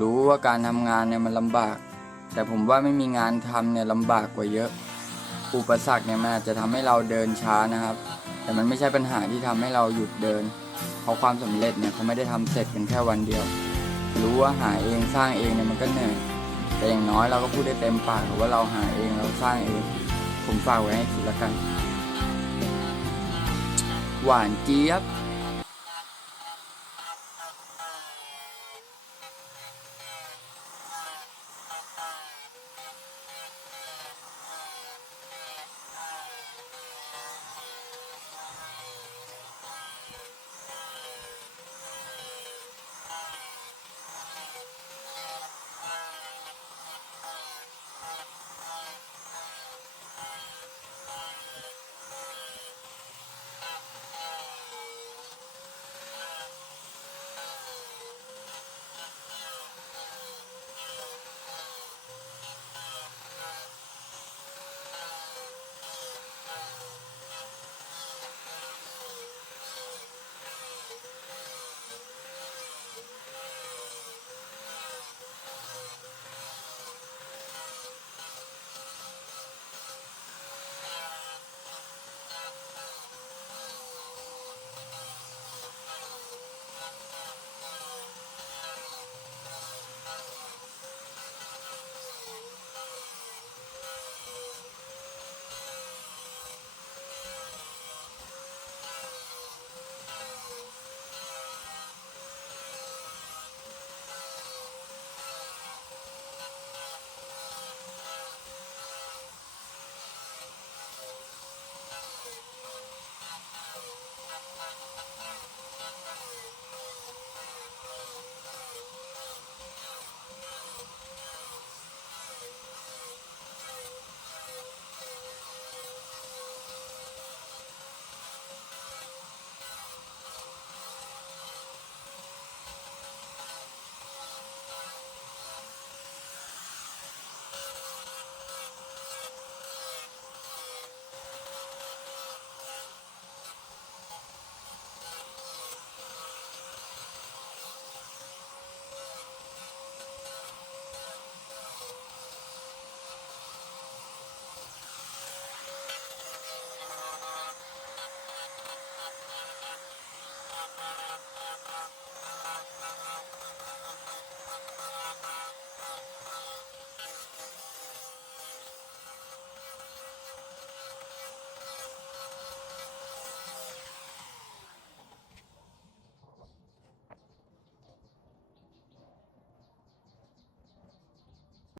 รู้ว่าการทำงานเนี่ยมันลำบากแต่ผมว่าไม่มีงานทำเนี่ยลำบากกว่าเยอะอุปสรรคเนี่ยมันอาจจะทำให้เราเดินช้านะครับแต่มันไม่ใช่ปัญหาที่ทำให้เราหยุดเดินเพราะความสำเร็จเนี่ยเขาไม่ได้ทำเสร็จกันแค่วันเดียวรู้ว่าหาเองสร้างเองเนี่ยมันก็เหนื่อยแต่อย่างน้อยเราก็พูดได้เต็มปากว่าเราหาเองเราสร้างเองผมฝากไว้ให้คิดแล้วกันหวานเจี๊ยบ